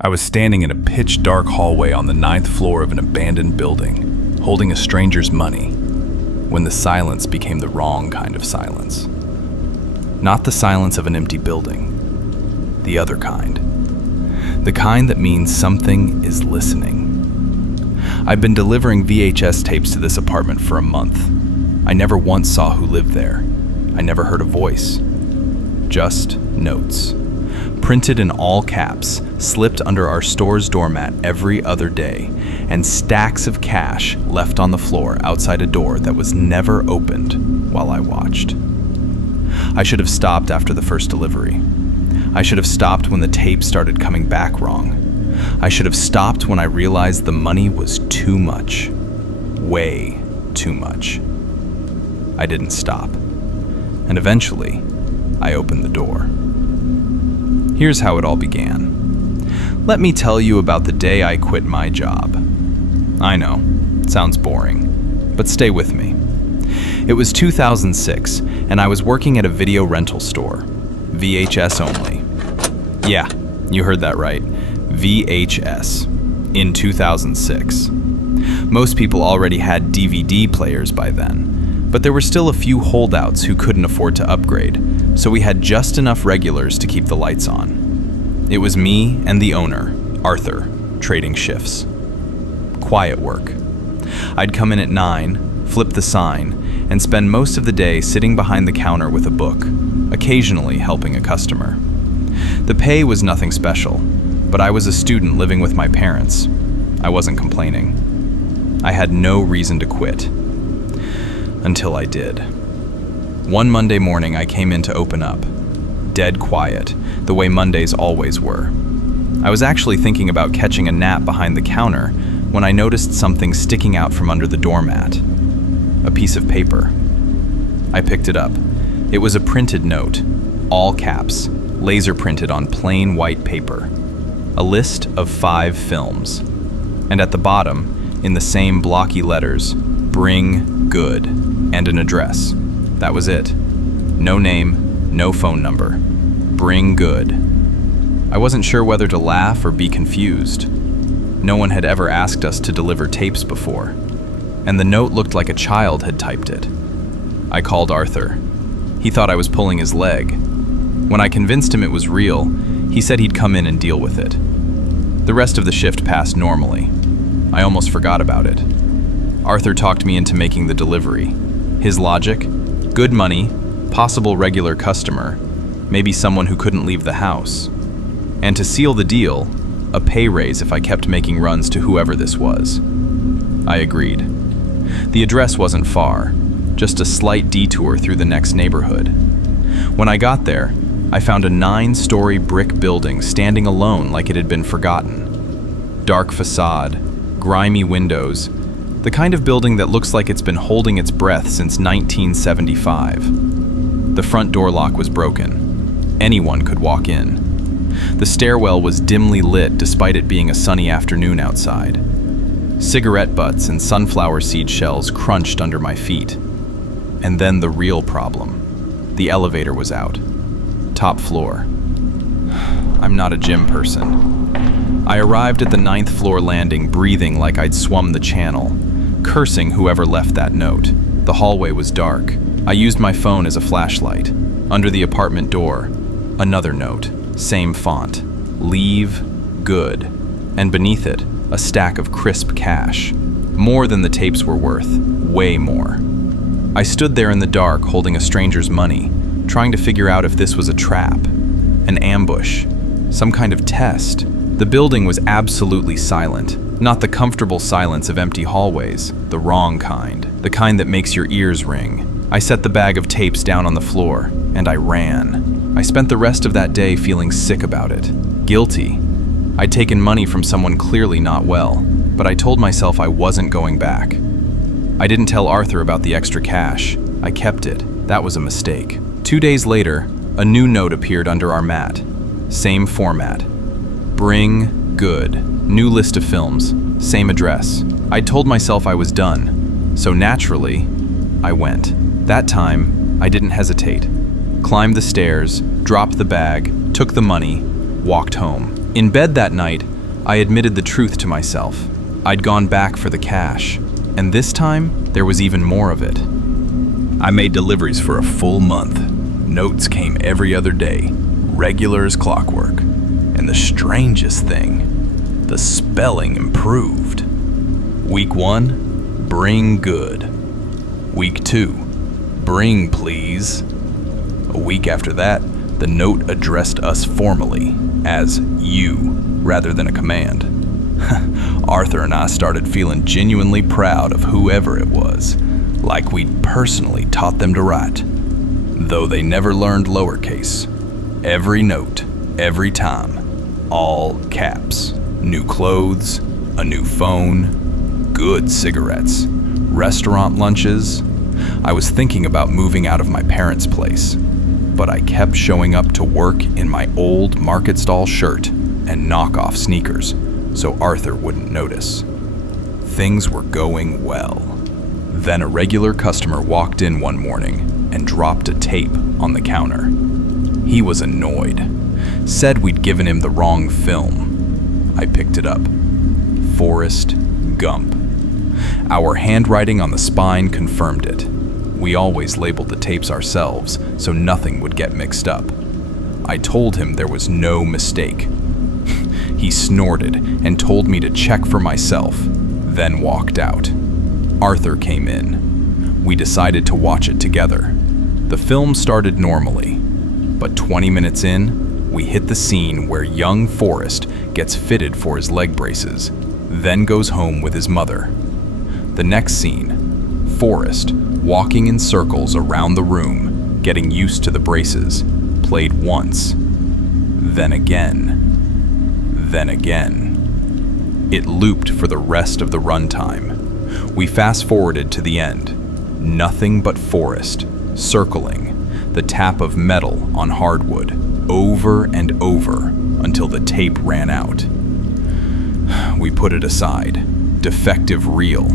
I was standing in a pitch-dark hallway on the 9th floor of an abandoned building, holding a stranger's money, when the silence became the wrong kind of silence. Not the silence of an empty building, the other kind. The kind that means something is listening. I've been delivering VHS tapes to this apartment for a month. I never once saw who lived there. I never heard a voice. Just notes. Printed in all caps, slipped under our store's doormat every other day, and stacks of cash left on the floor outside a door that was never opened while I watched. I should have stopped after the first delivery. I should have stopped when the tape started coming back wrong. I should have stopped when I realized the money was too much. Way too much. I didn't stop. And eventually, I opened the door. Here's how it all began. Let me tell you about the day I quit my job. I know, it sounds boring, but stay with me. It was 2006, and I was working at a video rental store. VHS only. Yeah, you heard that right. VHS. In 2006. Most people already had DVD players by then, but there were still a few holdouts who couldn't afford to upgrade, so we had just enough regulars to keep the lights on. It was me and the owner, Arthur, trading shifts. Quiet work. I'd come in at 9, flip the sign, and spend most of the day sitting behind the counter with a book, occasionally helping a customer. The pay was nothing special, but I was a student living with my parents. I wasn't complaining. I had no reason to quit. Until I did. One Monday morning, I came in to open up. Dead quiet, the way Mondays always were. I was actually thinking about catching a nap behind the counter when I noticed something sticking out from under the doormat. A piece of paper. I picked it up. It was a printed note, all caps, laser printed on plain white paper. A list of 5 films. And at the bottom, in the same blocky letters, "Bring good," and an address. That was it. No name, no phone number. Bring good. I wasn't sure whether to laugh or be confused. No one had ever asked us to deliver tapes before, and the note looked like a child had typed it. I called Arthur. He thought I was pulling his leg. When I convinced him it was real, he said he'd come in and deal with it. The rest of the shift passed normally. I almost forgot about it. Arthur talked me into making the delivery. His logic? Good money, possible regular customer, maybe someone who couldn't leave the house. And to seal the deal, a pay raise if I kept making runs to whoever this was. I agreed. The address wasn't far, just a slight detour through the next neighborhood. When I got there, I found a 9-story brick building standing alone like it had been forgotten. Dark facade, grimy windows, the kind of building that looks like it's been holding its breath since 1975. The front door lock was broken. Anyone could walk in. The stairwell was dimly lit despite it being a sunny afternoon outside. Cigarette butts and sunflower seed shells crunched under my feet. And then the real problem. The elevator was out. Top floor. I'm not a gym person. I arrived at the 9th floor landing breathing like I'd swum the channel, cursing whoever left that note. The hallway was dark. I used my phone as a flashlight. Under the apartment door, another note, same font, "Leave good," and beneath it, a stack of crisp cash. More than the tapes were worth, way more. I stood there in the dark holding a stranger's money, trying to figure out if this was a trap, an ambush, some kind of test. The building was absolutely silent, not the comfortable silence of empty hallways, the wrong kind, the kind that makes your ears ring. I set the bag of tapes down on the floor, and I ran. I spent the rest of that day feeling sick about it, guilty. I'd taken money from someone clearly not well, but I told myself I wasn't going back. I didn't tell Arthur about the extra cash. I kept it. That was a mistake. 2 days later, a new note appeared under our mat. Same format. Bring good. New list of films. Same address. I told myself I was done, so naturally, I went. That time, I didn't hesitate. Climbed the stairs, dropped the bag, took the money, walked home. In bed that night, I admitted the truth to myself. I'd gone back for the cash, and this time there was even more of it. I made deliveries for a full month. Notes came every other day, regular as clockwork. And the strangest thing, the spelling improved. Week 1, bring good. Week 2, bring please. A week after that, the note addressed us formally as you rather than a command. Arthur and I started feeling genuinely proud of whoever it was, like we'd personally taught them to write. Though they never learned lowercase. Every note, every time, all caps. New clothes, a new phone, good cigarettes, restaurant lunches. I was thinking about moving out of my parents' place, but I kept showing up to work in my old market stall shirt and knockoff sneakers, so Arthur wouldn't notice. Things were going well. Then a regular customer walked in one morning and dropped a tape on the counter. He was annoyed, said we'd given him the wrong film. I picked it up. Forrest Gump. Our handwriting on the spine confirmed it. We always labeled the tapes ourselves, so nothing would get mixed up. I told him there was no mistake. He snorted and told me to check for myself, then walked out. Arthur came in. We decided to watch it together. The film started normally, but 20 minutes in, we hit the scene where young Forrest gets fitted for his leg braces, then goes home with his mother. The next scene, Forrest, walking in circles around the room, getting used to the braces, played once, then again. Then again. It looped for the rest of the runtime. We fast-forwarded to the end. Nothing but Forrest, circling, the tap of metal on hardwood, over and over, until the tape ran out. We put it aside. Defective reel.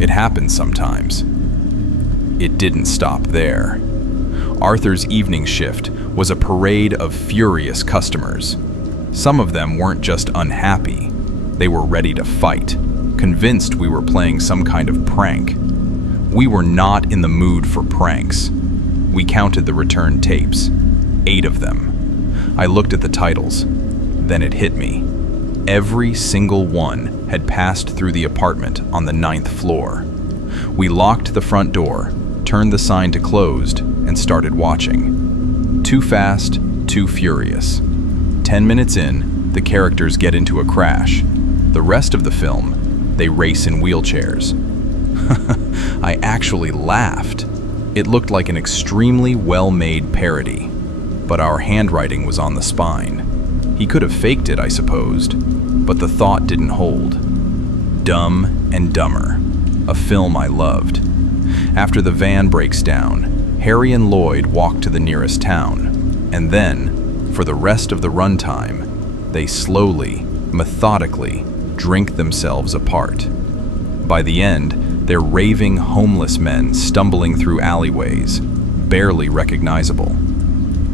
It happens sometimes. It didn't stop there. Arthur's evening shift was a parade of furious customers. Some of them weren't just unhappy, they were ready to fight, convinced we were playing some kind of prank. We were not in the mood for pranks. We counted the returned tapes, 8 of them. I looked at the titles, then it hit me. Every single one had passed through the apartment on the 9th floor. We locked the front door, turned the sign to closed, and started watching. Too fast, too furious. 10 minutes in, the characters get into a crash. The rest of the film, they race in wheelchairs. I actually laughed. It looked like an extremely well-made parody, but our handwriting was on the spine. He could have faked it, I supposed, but the thought didn't hold. Dumb and Dumber, a film I loved. After the van breaks down, Harry and Lloyd walk to the nearest town, and then, for the rest of the runtime, they slowly, methodically, drink themselves apart. By the end, they're raving homeless men stumbling through alleyways, barely recognizable.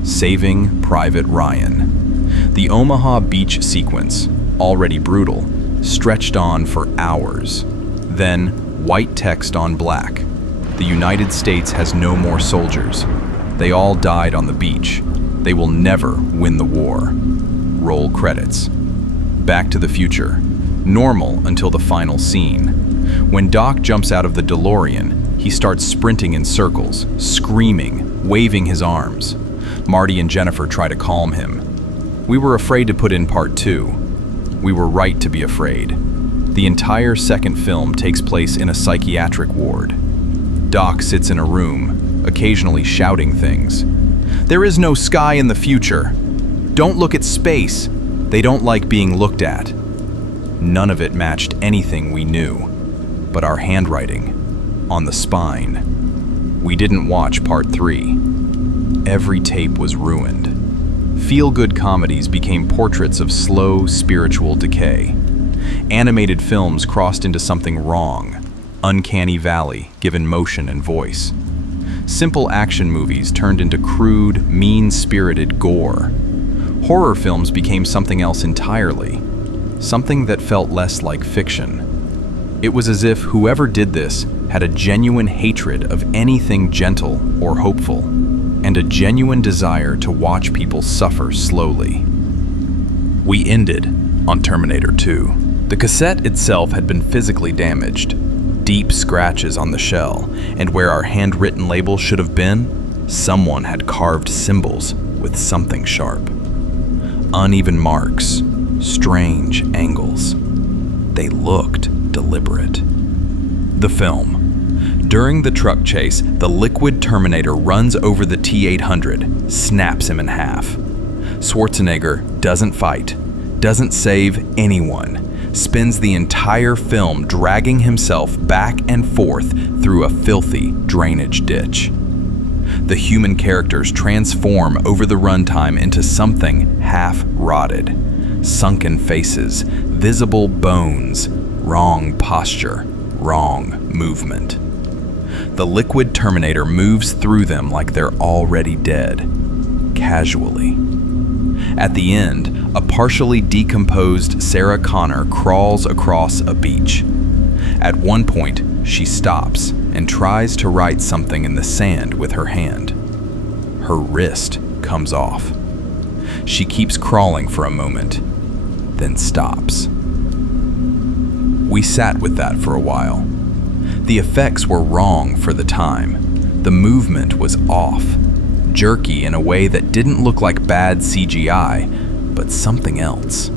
Saving Private Ryan. The Omaha beach sequence, already brutal, stretched on for hours. Then, white text on black. The United States has no more soldiers. They all died on the beach. They will never win the war. Roll credits. Back to the Future. Normal until the final scene. When Doc jumps out of the DeLorean, he starts sprinting in circles, screaming, waving his arms. Marty and Jennifer try to calm him. We were afraid to put in part 2. We were right to be afraid. The entire second film takes place in a psychiatric ward. Doc sits in a room, occasionally shouting things. There is no sky in the future. Don't look at space. They don't like being looked at. None of it matched anything we knew, but our handwriting, on the spine. We didn't watch part 3. Every tape was ruined. Feel-good comedies became portraits of slow, spiritual decay. Animated films crossed into something wrong, uncanny valley given motion and voice. Simple action movies turned into crude, mean-spirited gore. Horror films became something else entirely, something that felt less like fiction. It was as if whoever did this had a genuine hatred of anything gentle or hopeful, and a genuine desire to watch people suffer slowly. We ended on Terminator 2. The cassette itself had been physically damaged, deep scratches on the shell, and where our handwritten label should have been, someone had carved symbols with something sharp. Uneven marks, strange angles. They looked deliberate. The film. During the truck chase, the liquid Terminator runs over the T-800, snaps him in half. Schwarzenegger doesn't fight, doesn't save anyone, spends the entire film dragging himself back and forth through a filthy drainage ditch. The human characters transform over the runtime into something half-rotted. Sunken faces, visible bones, wrong posture, wrong movement. The liquid Terminator moves through them like they're already dead, casually. At the end, a partially decomposed Sarah Connor crawls across a beach. At one point, she stops and tries to write something in the sand with her hand. Her wrist comes off. She keeps crawling for a moment, then stops. We sat with that for a while. The effects were wrong for the time. The movement was off, jerky in a way that didn't look like bad CGI, but something else.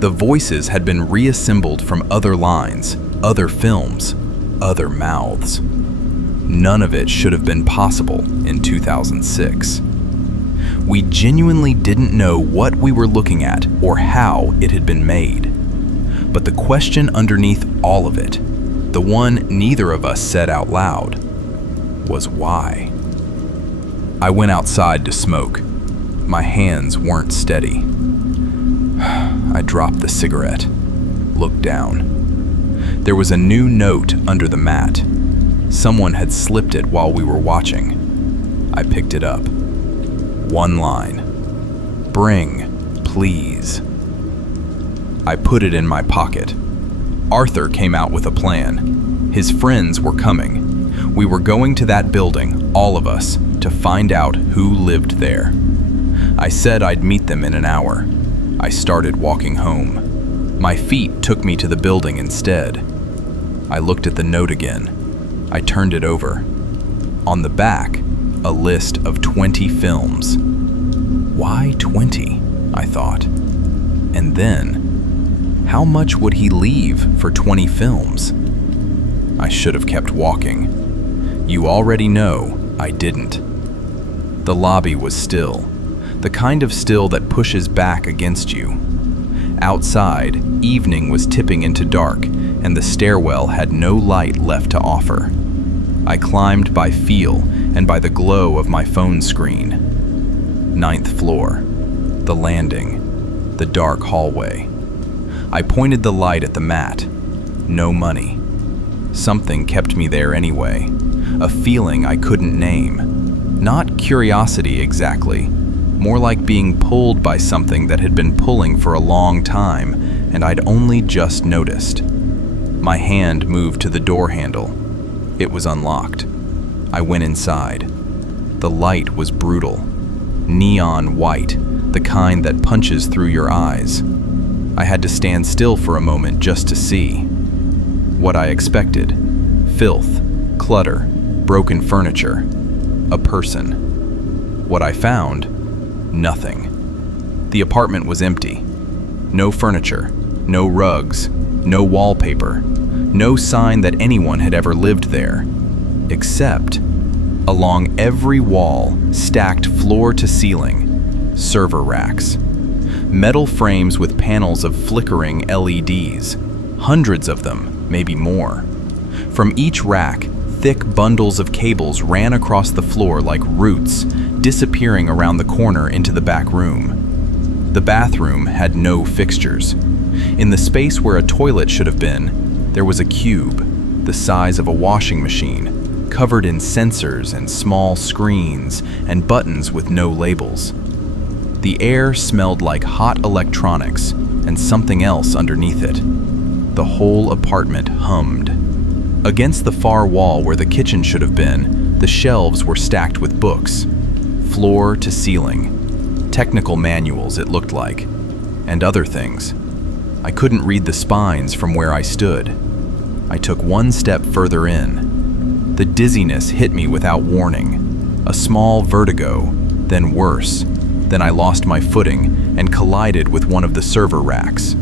The voices had been reassembled from other lines, other films, other mouths. None of it should have been possible in 2006. We genuinely didn't know what we were looking at or how it had been made. But the question underneath all of it, the one neither of us said out loud, was why. I went outside to smoke. My hands weren't steady. I dropped the cigarette, looked down. There was a new note under the mat. Someone had slipped it while we were watching. I picked it up. One line. Bring, please. I put it in my pocket. Arthur came out with a plan. His friends were coming. We were going to that building, all of us, to find out who lived there. I said I'd meet them in an hour. I started walking home. My feet took me to the building instead. I looked at the note again. I turned it over. On the back, a list of 20 films. Why 20? I thought. And then, how much would he leave for 20 films? I should have kept walking. You already know I didn't. The lobby was still, the kind of still that pushes back against you. Outside, evening was tipping into dark, and the stairwell had no light left to offer. I climbed by feel and by the glow of my phone screen. 9th floor, the landing, the dark hallway. I pointed the light at the mat. No money. Something kept me there anyway, a feeling I couldn't name. Not curiosity exactly, more like being pulled by something that had been pulling for a long time, and I'd only just noticed. My hand moved to the door handle. It was unlocked. I went inside. The light was brutal. Neon white, the kind that punches through your eyes. I had to stand still for a moment just to see. What I expected. Filth, clutter, broken furniture. A person. What I found? Nothing. The apartment was empty. No furniture, no rugs, no wallpaper, no sign that anyone had ever lived there. Except, along every wall, stacked floor to ceiling, server racks. Metal frames with panels of flickering LEDs. Hundreds of them, maybe more. From each rack, thick bundles of cables ran across the floor like roots, disappearing around the corner into the back room. The bathroom had no fixtures. In the space where a toilet should have been, there was a cube, the size of a washing machine, covered in sensors and small screens and buttons with no labels. The air smelled like hot electronics and something else underneath it. The whole apartment hummed. Against the far wall where the kitchen should have been, the shelves were stacked with books, floor to ceiling. Technical manuals, it looked like, and other things. I couldn't read the spines from where I stood. I took one step further in. The dizziness hit me without warning. A small vertigo, then worse. Then I lost my footing and collided with one of the server racks.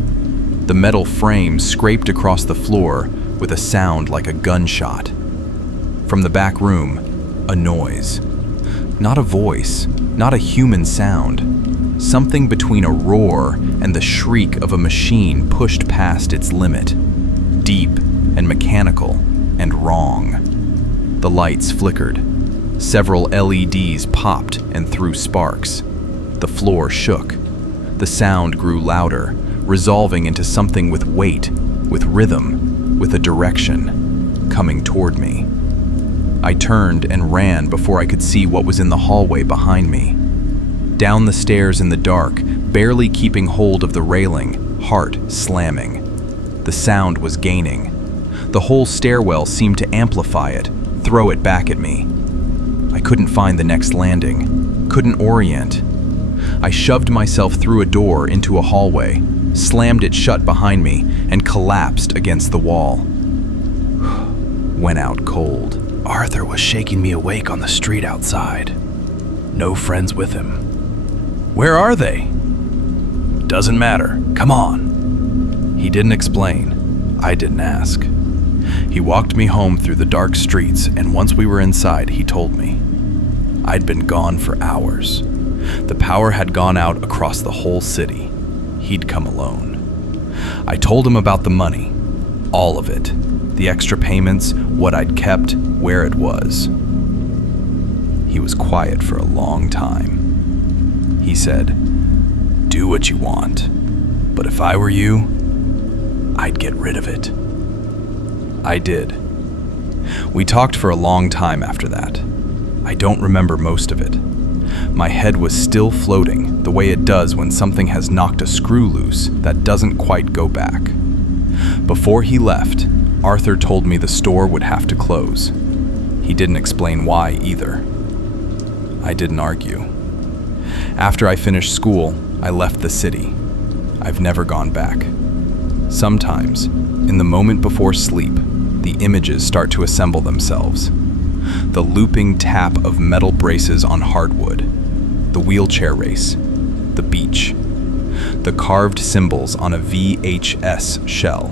The metal frame scraped across the floor with a sound like a gunshot. From the back room, a noise. Not a voice, not a human sound. Something between a roar and the shriek of a machine pushed past its limit. Deep and mechanical and wrong. The lights flickered. Several LEDs popped and threw sparks. The floor shook. The sound grew louder, resolving into something with weight, with rhythm, with a direction, coming toward me. I turned and ran before I could see what was in the hallway behind me. Down the stairs in the dark, barely keeping hold of the railing, heart slamming. The sound was gaining. The whole stairwell seemed to amplify it, throw it back at me. I couldn't find the next landing, couldn't orient. I shoved myself through a door into a hallway, slammed it shut behind me, and collapsed against the wall. Went out cold. Arthur was shaking me awake on the street outside. No friends with him. Where are they? Doesn't matter. Come on. He didn't explain. I didn't ask. He walked me home through the dark streets, and once we were inside, he told me. I'd been gone for hours. The power had gone out across the whole city. He'd come alone. I told him about the money. All of it. The extra payments, what I'd kept, where it was. He was quiet for a long time. He said, "Do what you want, but if I were you, I'd get rid of it." I did. We talked for a long time after that. I don't remember most of it. My head was still floating, the way it does when something has knocked a screw loose that doesn't quite go back. Before he left, Arthur told me the store would have to close. He didn't explain why either. I didn't argue. After I finished school, I left the city. I've never gone back. Sometimes, in the moment before sleep, the images start to assemble themselves. The looping tap of metal braces on hardwood, the wheelchair race, the beach, the carved symbols on a VHS shell,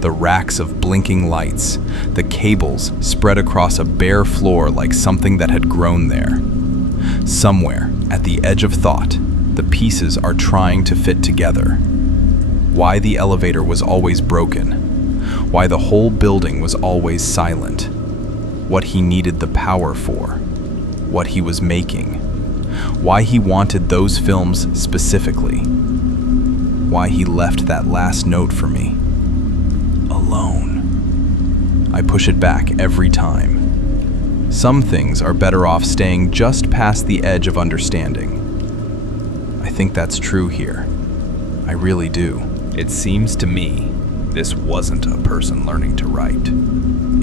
the racks of blinking lights, the cables spread across a bare floor like something that had grown there. Somewhere, at the edge of thought, the pieces are trying to fit together. Why the elevator was always broken, why the whole building was always silent, what he needed the power for, what he was making, why he wanted those films specifically, why he left that last note for me. Alone. I push it back every time. Some things are better off staying just past the edge of understanding. I think that's true here. I really do. It seems to me this wasn't a person learning to write.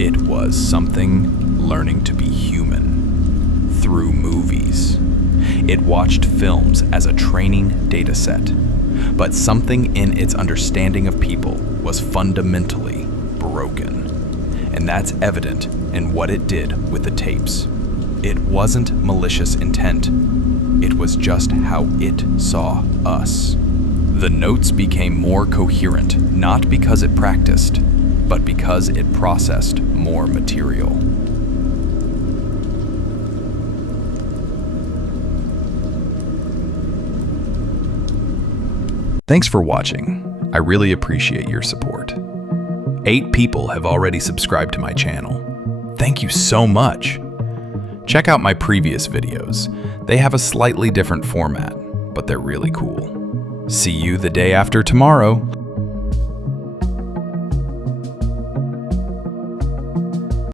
It was something learning to be human through movies. It watched films as a training data set, but something in its understanding of people was fundamentally broken. And that's evident in what it did with the tapes. It wasn't malicious intent. It was just how it saw us. The notes became more coherent, not because it practiced, but because it processed more material. Thanks for watching. I really appreciate your support. 8 people have already subscribed to my channel. Thank you so much. Check out my previous videos. They have a slightly different format, but they're really cool. See you the day after tomorrow.